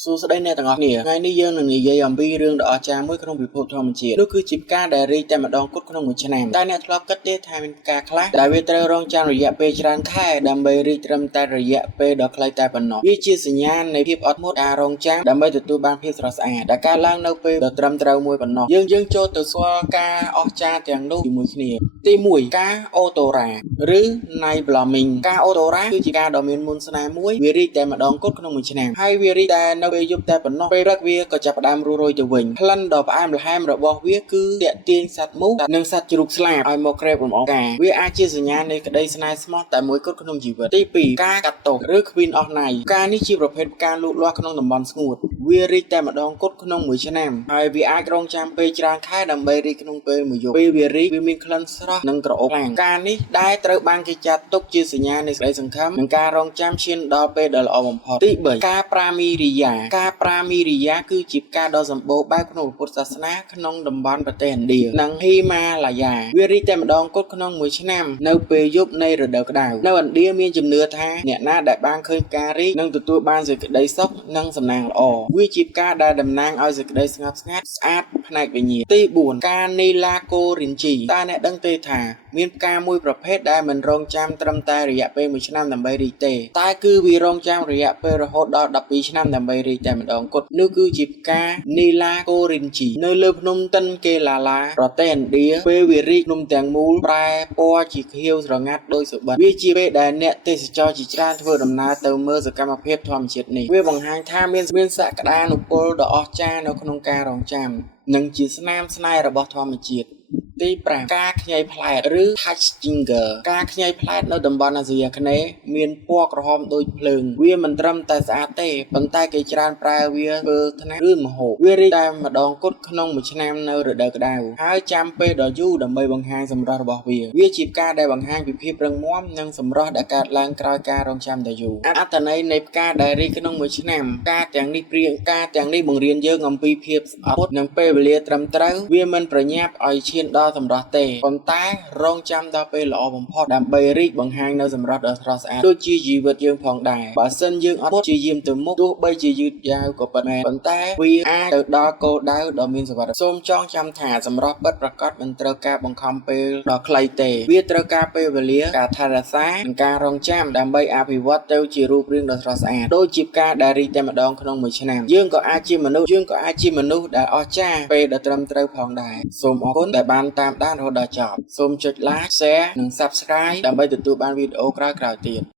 សួស្តីអ្នកទាំងអស់គ្នាថ្ងៃនេះយើងនឹងនិយាយអំពីរឿងដ៏អស្ចារ្យមួយក្នុងពិភពធម្មជាតិនោះគឺជាផ្កាដែលរីកតែម្ដងគត់ក្នុងមួយឆ្នាំតែអ្នកធ្លាប់គិតទេថាមានផ្កាខ្លះដែលវាត្រូវរងចាំរយៈពេលច្រើនខែដើម្បីរីកត្រឹមតែរយៈពេលដ៏ខ្លីតែប៉ុណ្ណោះវាជាសញ្ញាណនៃភាពអត់ធ្មត់ការរងចាំដើម្បីទទួលបានភាពស្រស់ស្អាតដែលកើតឡើងនៅពេលដ៏ត្រឹមត្រូវមួយប៉ុណ្ណោះយើងចូលទៅស្គាល់ការអស្ចារ្យទាំងនោះជាមួយគ្នាទី1ផ្កាអូតូរ៉ាឬ Night Blooming ផ្កាអូតូរ៉ាគឺជាផ្កាដ៏មានមុនស្នេហ៍មួយវារីកតែម្ដងគត់ក្នុងមួយឆ្នាំហើយវារីកតែនៅពេលយប់តែប៉ុណ្ណោះពេលព្រឹកវាក៏ចាប់ផ្ដើមរុះរោយទៅវិញក្លិនដ៏ផ្អែមល្ហែមរបស់វាគឺទាក់ទាញសត្វមូសនិងសត្វជ្រូកស្លាបឲ្យមកក្រេបលំអងការវាអាចជាសញ្ញានៃក្តីស្នេហ៍ស្មោះតែមួយគត់ក្នុងជីវិតទី2ផ្កាកាត់តុឬ Queen of Night ផ្កានេះជាប្រភេទផ្កាលូតលាស់ក្នុងតំបន់ស្ងួតវារីកតែម្ដងគត់ក្នុងមួយឆ្នាំហើយវាអាចរងចាំពេលច្រើនខែដើម្បីរីកក្នុងពេលមួយយប់ពេលវារីកវាមានក្លិនស្រស់និងក្រអូបខ្លាំងផ្កានេះដែលត្រូវបានគេចាត់ទុកជាសញ្ញានៃសេចក្តីសង្ឃឹមនិងការរងចាំឈានដល់ពេលដ៏ល្អបំផុតទី3ផ្កាប្រាមីរីយ៉ាផ្កាប្រាមីរីយ៉ាគឺជាផ្កាដ៏សម្បូរបែបក្នុងពុទ្ធសាសនាក្នុងតំបន់ប្រទេសឥណ្ឌានិងហ៊ីម៉ាឡាយ៉ាវារីកតែម្ដងគត់ក្នុងមួយឆ្នាំនៅពេលយប់នៃរដូវក្តៅនៅឥណ្ឌាមានជំនឿថាអ្នកណាដែលបានឃើញផ្ការីកនឹងទទួលបានសេចក្តីសុខនិងសំណាងល្អវាជាផ្កាដែលតំណាងឲ្យសេចក្តីស្ងប់ស្ងាត់ស្អាតផ្នែកវិញ្ញាណទី4ផ្កានីឡាកូរិនជីតើអ្នកដឹងទេថាមានផ្កាមួយប្រភេទដែលមិនរងចាំត្រឹមតែរយៈពេល1ឆ្នាំដើម្បីរីកទេតែគឺវារងចាំរយៈពេលរហូតដល់12ឆ្នាំដើម្បីរីកតែម្ដងគត់នោះគឺជាផ្កានីឡាកូរិនជីនៅលើភ្នំតិនកេឡាឡាប្រទេសឥណ្ឌាពេលវារីកភ្នំទាំងមូលប្រែពណ៌ជាខៀវស្រងាត់ដោយសុបិនវាជាពេលដែលអ្នកទេសចរជាច្រើនធ្វើដំណើរទៅមើលសកម្មភាពធម្មជាតិនេះវាបង្ហាញថាមានសក្តានុពលដ៏អស្ចារ្យនៅក្នុងការរងចាំនិងជាស្នាមស្នេហ៍របស់ធម្មជាតិទី5ការខ្ញីផ្លែតឬ Touch Stinger ការខ្ញីផ្លែតនៅតំបន់អាស៊ីអាគ្នេយ៍មានពណ៌ក្រហមដូចភ្លើងវាមិនត្រឹមតែស្អាតទេប៉ុន្តែគេច្រើនប្រើវាធ្វើថ្នាំឬម្ហូបវារីកតែម្ដងគត់ក្នុងមួយឆ្នាំនៅរដូវក្តៅហើយចាំពេលដ៏យូរដើម្បីបង្ហាញសម្រស់របស់វាជាផ្កាដែលបង្ហាញពីភាពរឹងមាំនិងសម្រស់ដែលកើតឡើងក្រោយការរងចាំដ៏យូរអត្ថន័យនៃផ្កាដែលរីកក្នុងមួយឆ្នាំផ្កាទាំងនេះបង្រៀនយើងអំពីភាពស្អប់និងពេលវេលាត្រឹមត្រូវវាមិនប្រញាប់ឲ្យឈានដល់សម្រស់ទេប៉ុន្តែរងចាំដល់ពេលល្អបំផុតដើម្បីរីកបង្ហាញនៅសម្រស់ដ៏ស្រស់ស្អាតដូចជាជីវិតយើងផងដែរបើសិនយើងអត់ជាយាមទៅមុខទោះបីជាយឺតយ៉ាវក៏ពិតមែនប៉ុន្តែវាអាចទៅដល់គោលដៅដ៏មានសុវត្ថិភាពសូមចងចាំថាសម្រស់ពិតប្រាកដមិនត្រូវការបង្ខំពេលដ៏ខ្លីទេវាត្រូវការពេលវេលាការថែរក្សានិងការរងចាំដើម្បីអភិវឌ្ឍទៅជារូបរាងដ៏ស្រស់ស្អាតដូចជាផ្កាដែលរីកតែម្ដងក្នុងមួយឆ្នាំយើងក៏អាចជាមនុស្សដែលអស្ចារ្យពេលដ៏ត្រឹមត្រូវផងដែរសូមអរគុណដែលបានតាមដានរហូតដល់ចប់សូមចុច Like Share និង Subscribe ដើម្បីទទួលបានវីដេអូក្រោយៗទៀត